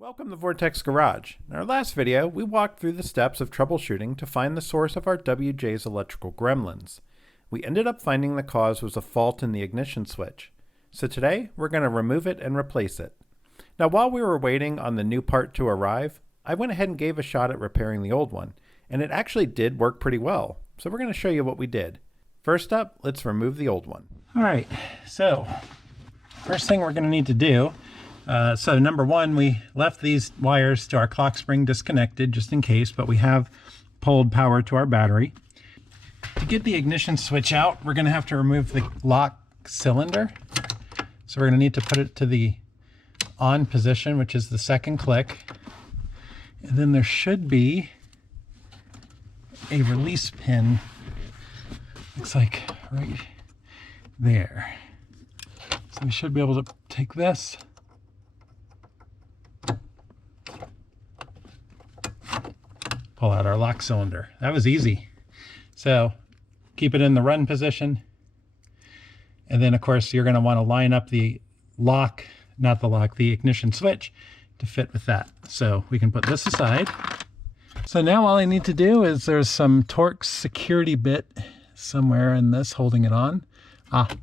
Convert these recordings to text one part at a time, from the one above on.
Welcome to Vortex Garage. In our last video, we walked through the steps of troubleshooting to find the source of our WJ's electrical gremlins. We ended up finding the cause was a fault in the ignition switch. So today, we're going to remove it and replace it. Now while we were waiting on the new part to arrive, I went ahead and gave a shot at repairing the old one, and it actually did work pretty well. So we're going to show you what we did. First up, let's remove the old one. Alright, so first thing we're going to need to do, so number one, we left these wires to our clock spring disconnected just in case, but we have pulled power to our battery. To get the ignition switch out, we're going to have to remove the lock cylinder. So we're going to need to put it to the on position, which is the second click. And then there should be a release pin, looks like right there. So we should be able to take this, pull out our lock cylinder. That was easy. So keep it in the run position. And then of course you're going to want to line up the lock, not the lock, the ignition switch to fit with that. So we can put this aside. So now all I need to do is there's some torx security bit somewhere in this holding it on.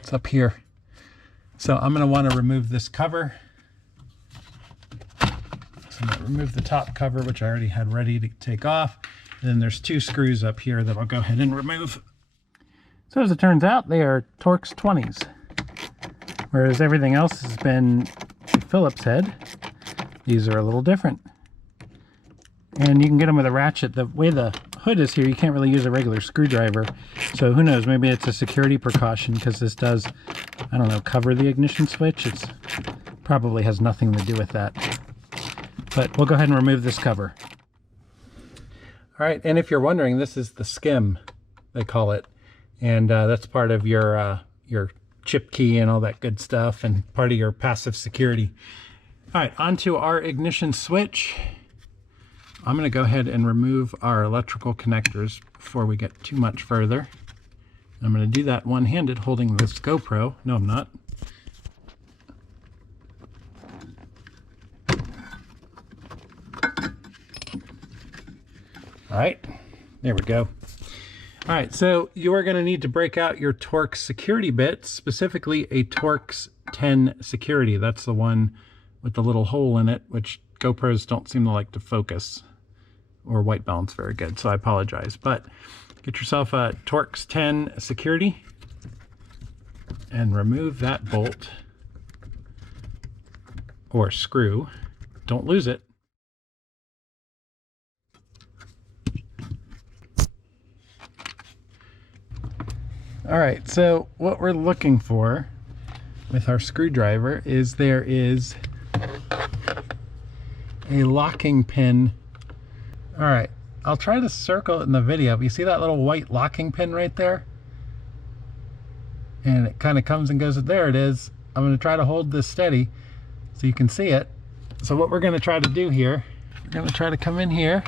It's up here. So I'm going to want to remove this cover. I'm going to remove the top cover, which I already had ready to take off. And then there's two screws up here that I'll go ahead and remove. So as it turns out, they are Torx 20s. Whereas everything else has been a Phillips head. These are a little different. And you can get them with a ratchet. The way the hood is here, you can't really use a regular screwdriver. So who knows, maybe it's a security precaution because this does, I don't know, cover the ignition switch. It's probably has nothing to do with that. But we'll go ahead and remove this cover. All right, and if you're wondering, this is the skim, they call it. And that's part of your chip key and all that good stuff, and part of your passive security. All right, onto our ignition switch. I'm going to go ahead and remove our electrical connectors before we get too much further. I'm going to do that one-handed holding this GoPro. No, I'm not. All right, there we go. All right, so you are going to need to break out your Torx security bit, specifically a Torx 10 security. That's the one with the little hole in it, which GoPros don't seem to like to focus or white balance very good, so I apologize. But get yourself a Torx 10 security and remove that bolt or screw. Don't lose it. All right, so what we're looking for with our screwdriver is there is a locking pin. All right, I'll try to circle it in the video. You see that little white locking pin right there? And it kind of comes and goes. There it is. I'm going to try to hold this steady so you can see it. So what we're going to try to do here, we're going to try to come in here.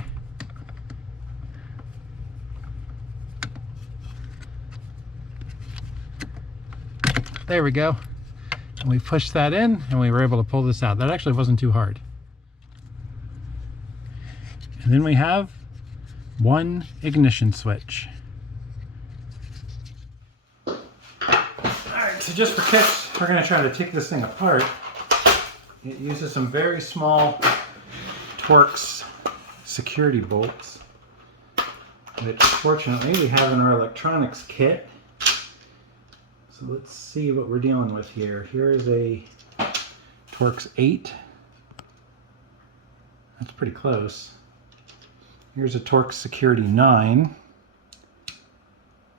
There we go. And we pushed that in and we were able to pull this out. That actually wasn't too hard. And then we have one ignition switch. All right, so just for kicks, we're going to try to take this thing apart. It uses some very small Torx security bolts, which fortunately we have in our electronics kit. So let's see what we're dealing with here. Here is a Torx 8. That's pretty close. Here's a Torx Security 9.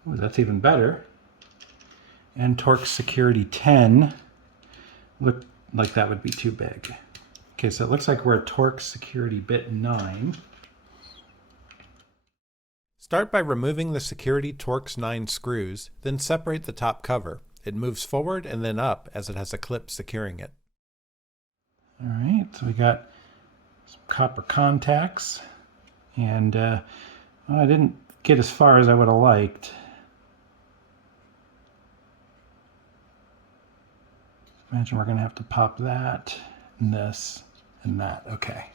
Ooh, that's even better. And Torx Security 10. Look like that would be too big. Okay, so it looks like we're a Torx Security bit 9. Start by removing the security Torx 9 screws, then separate the top cover. It moves forward and then up as it has a clip securing it. All right, so we got some copper contacts, and I didn't get as far as I would have liked. Imagine we're going to have to pop that and this than that. Okay.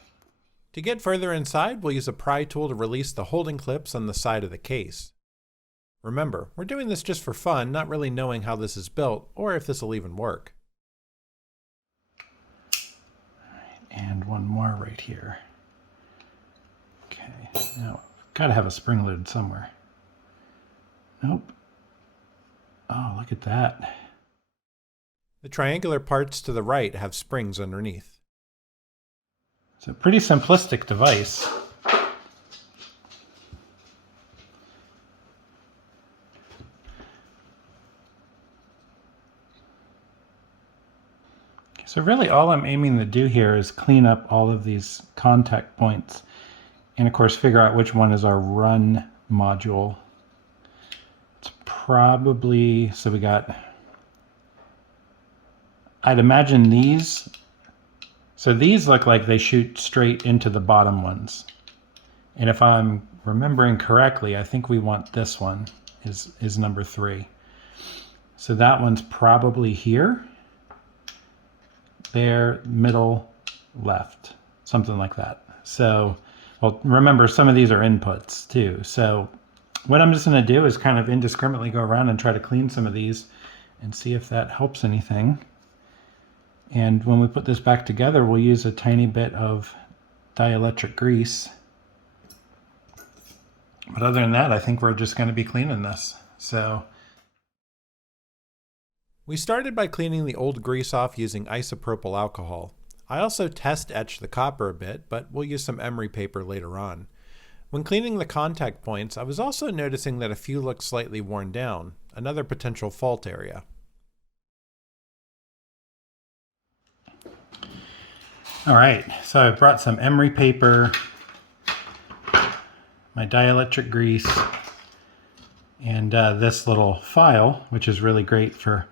To get further inside, we'll use a pry tool to release the holding clips on the side of the case. Remember, we're doing this just for fun, not really knowing how this is built or if this will even work. All right, and one more right here. Okay, now gotta have a spring load somewhere. Nope. Oh, look at that. The triangular parts to the right have springs underneath. It's a pretty simplistic device. So really all I'm aiming to do here is clean up all of these contact points and of course figure out which one is our run module. It's probably, so we got, I'd imagine these, so these look like they shoot straight into the bottom ones. And if I'm remembering correctly, I think we want this one is number 3. So that one's probably here. There, middle, left, something like that. So, well, remember some of these are inputs too. So what I'm just going to do is kind of indiscriminately go around and try to clean some of these and see if that helps anything. And when we put this back together, we'll use a tiny bit of dielectric grease. But other than that, I think we're just going to be cleaning this. So we started by cleaning the old grease off using isopropyl alcohol. I also test etched the copper a bit, but we'll use some emery paper later on. When cleaning the contact points, I was also noticing that a few looked slightly worn down, another potential fault area. All right, so I brought some emery paper, my dielectric grease, and this little file, which is really great for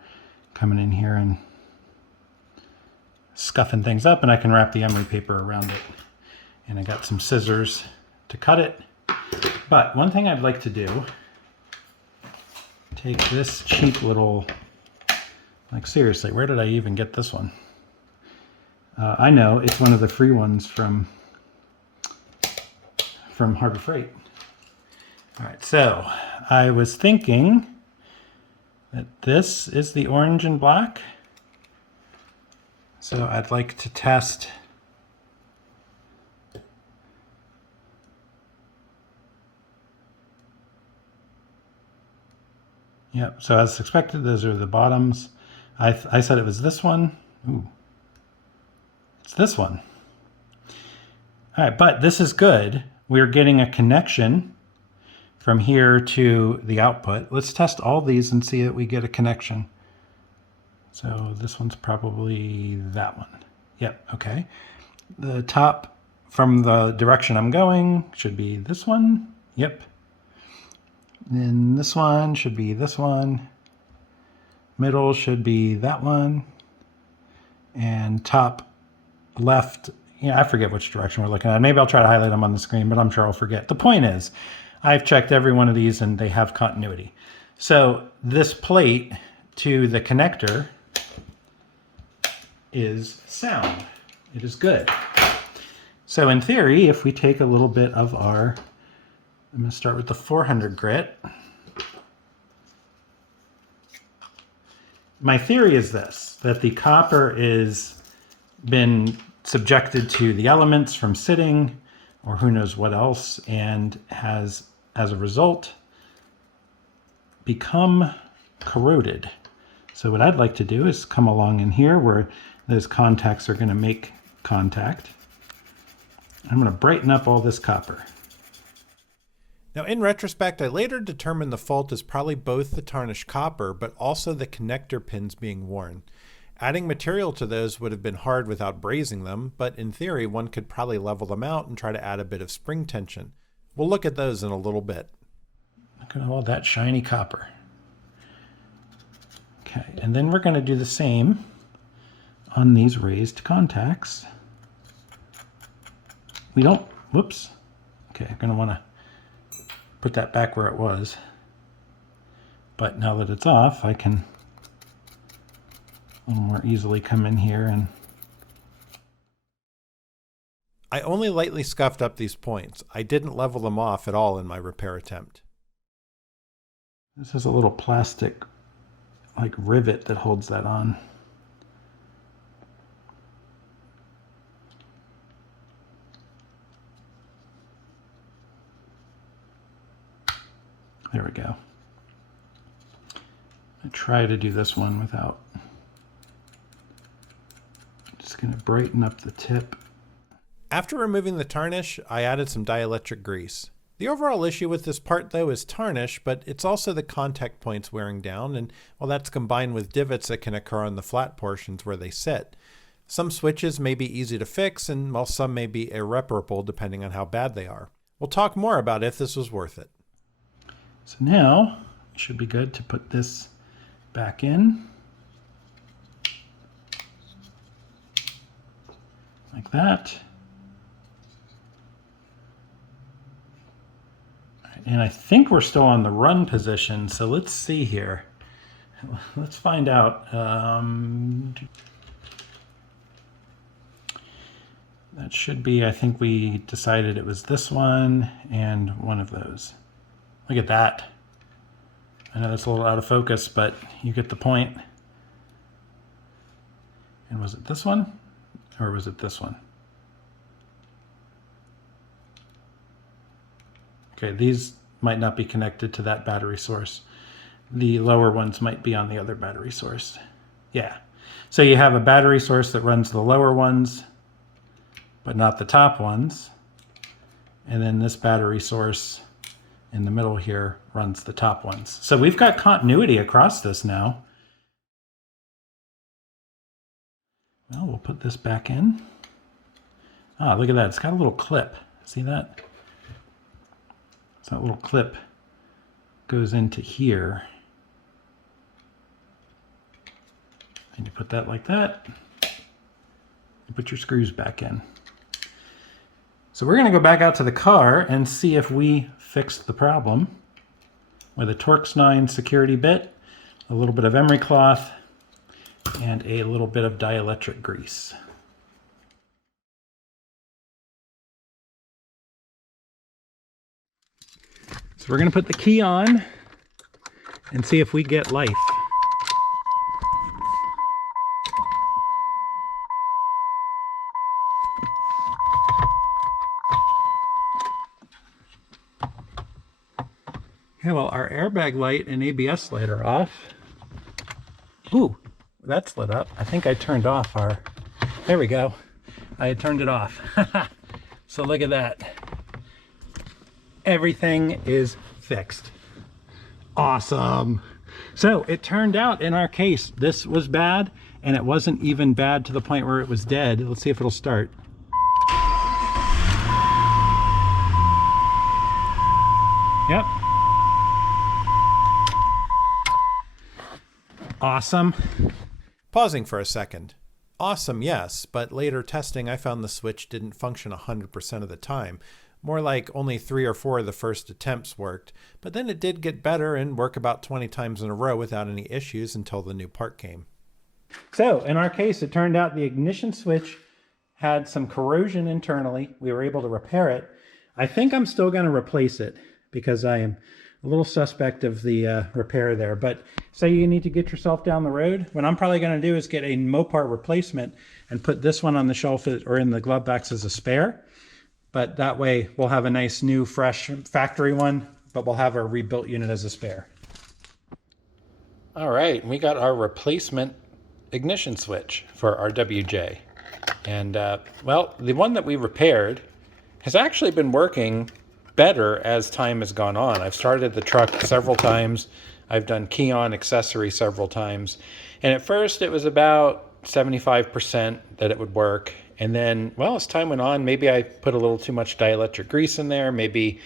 coming in here and scuffing things up, and I can wrap the emery paper around it. And I got some scissors to cut it. But one thing I'd like to do, take this cheap little, like seriously, where did I even get this one? I know, it's one of the free ones from Harbor Freight. All right, so I was thinking that this is the orange and black. So I'd like to test Yep, so as expected, those are the bottoms. I said it was this one. Ooh, it's this one. All right, but this is good. We're getting a connection from here to the output. Let's test all these and see that we get a connection. So this one's probably that one. Yep, okay. The top from the direction I'm going should be this one. Yep. Then this one should be this one. Middle should be that one. And top left, I forget which direction we're looking at. Maybe I'll try to highlight them on the screen, but I'm sure I'll forget. The point is, I've checked every one of these and they have continuity. So this plate to the connector is sound. It is good. So in theory, if we take a little bit of our, I'm going to start with the 400 grit. My theory is this, that the copper is been subjected to the elements from sitting or who knows what else, and has, as a result, become corroded. So what I'd like to do is come along in here where those contacts are going to make contact. I'm going to brighten up all this copper. Now, in retrospect, I later determined the fault is probably both the tarnished copper, but also the connector pins being worn. Adding material to those would have been hard without brazing them, but in theory, one could probably level them out and try to add a bit of spring tension. We'll look at those in a little bit. Look at all that shiny copper. Okay, and then we're going to do the same on these raised contacts. We don't, whoops. Okay, I'm going to want to put that back where it was. But now that it's off, I can a little more easily come in here and I only lightly scuffed up these points. I didn't level them off at all in my repair attempt. This is a little plastic like rivet that holds that on. There we go. I try to do this one without. Just going to brighten up the tip. After removing the tarnish, I added some dielectric grease. The overall issue with this part though is tarnish, but it's also the contact points wearing down, and well, that's combined with divots that can occur on the flat portions where they sit. Some switches may be easy to fix, and while some may be irreparable depending on how bad they are. We'll talk more about if this was worth it. So now it should be good to put this back in. Like that. And I think we're still on the run position, so let's see here. Let's find out. That should be, I think we decided it was this one and one of those. Look at that. I know that's a little out of focus, but you get the point. And was it this one or was it this one? Okay, these might not be connected to that battery source. The lower ones might be on the other battery source. Yeah. So you have a battery source that runs the lower ones, but not the top ones. And then this battery source in the middle here runs the top ones. So we've got continuity across this now. Well, we'll put this back in. Ah, look at that. It's got a little clip. See that? So that little clip goes into here. And you put that like that. You put your screws back in. So we're going to go back out to the car and see if we fixed the problem with a Torx 9 security bit, a little bit of emery cloth, and a little bit of dielectric grease. So we're going to put the key on and see if we get life. Okay, well, our airbag light and ABS light are off. Ooh, that's lit up. I think I turned off our... There we go. I had turned it off. So look at that. Everything is fixed. Awesome. So it turned out in our case, this was bad, and it wasn't even bad to the point where it was dead. Let's see if it'll start. Yep. Awesome. Pausing for a second. Awesome, yes, but later testing I found the switch didn't function 100% of the time. More like only 3 or 4 of the first attempts worked, but then it did get better and work about 20 times in a row without any issues until the new part came. So in our case, it turned out the ignition switch had some corrosion internally. We were able to repair it. I think I'm still going to replace it because I am a little suspect of the repair there. But say you need to get yourself down the road, what I'm probably going to do is get a Mopar replacement and put this one on the shelf or in the glove box as a spare. But that way we'll have a nice new fresh factory one, but we'll have our rebuilt unit as a spare. All right, we got our replacement ignition switch for our WJ. And well, the one that we repaired has actually been working better as time has gone on. I've started the truck several times. I've done key on accessory several times. And at first it was about 75% that it would work. And then, well, as time went on, maybe I put a little too much dielectric grease in there, maybe,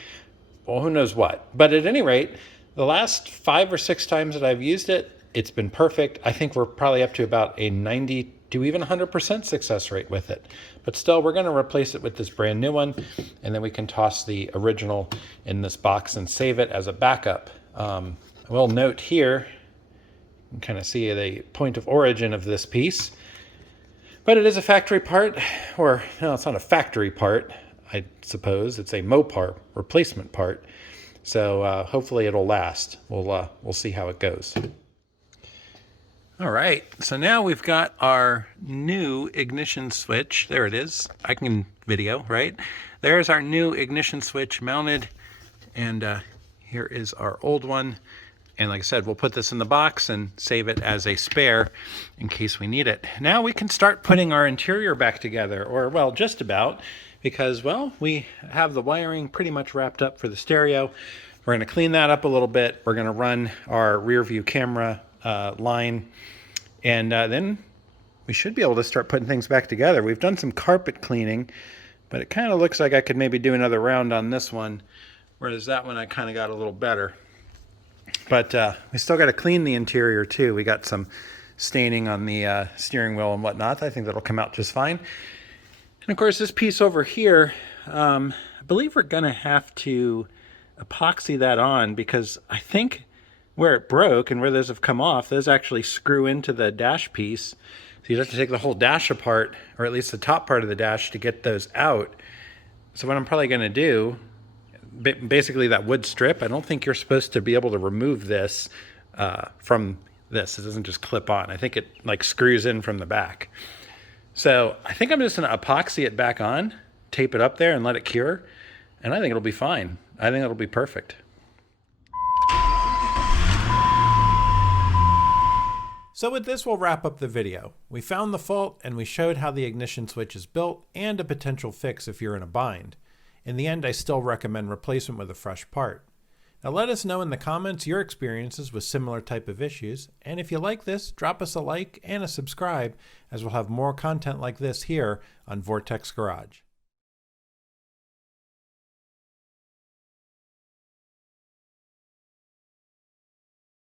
well, who knows what. But at any rate, the last 5 or 6 times that I've used it, it's been perfect. I think we're probably up to about a 90 to even 100% success rate with it. But still, we're going to replace it with this brand new one, and then we can toss the original in this box and save it as a backup. I will note here, you can kind of see the point of origin of this piece. But it is a factory part, or no, it's not a factory part, I suppose. It's a Mopar replacement part. So hopefully it'll last. We'll see how it goes. All right, so now we've got our new ignition switch. There it is. I can video, right? There's our new ignition switch mounted, and here is our old one. And like I said, we'll put this in the box and save it as a spare in case we need it. Now we can start putting our interior back together, or well, just about, because, well, we have the wiring pretty much wrapped up for the stereo. We're going to clean that up a little bit. We're going to run our rear view camera line, and then we should be able to start putting things back together. We've done some carpet cleaning, but it kind of looks like I could maybe do another round on this one, whereas that one I kind of got a little better. But we still got to clean the interior too. We got some staining on the steering wheel and whatnot. I think that'll come out just fine. And of course, this piece over here, I believe we're going to have to epoxy that on, because I think where it broke and where those have come off, those actually screw into the dash piece. So you'd have to take the whole dash apart, or at least the top part of the dash, to get those out. So what I'm probably going to do, basically that wood strip, I don't think you're supposed to be able to remove this from this. It doesn't just clip on. I think it like screws in from the back. So I think I'm just going to epoxy it back on, tape it up there and let it cure. And I think it'll be fine. I think it'll be perfect. So with this, we'll wrap up the video. We found the fault and we showed how the ignition switch is built and a potential fix if you're in a bind. In the end, I still recommend replacement with a fresh part. Now let us know in the comments your experiences with similar type of issues, and if you like this, drop us a like and a subscribe, as we'll have more content like this here on Vortex Garage.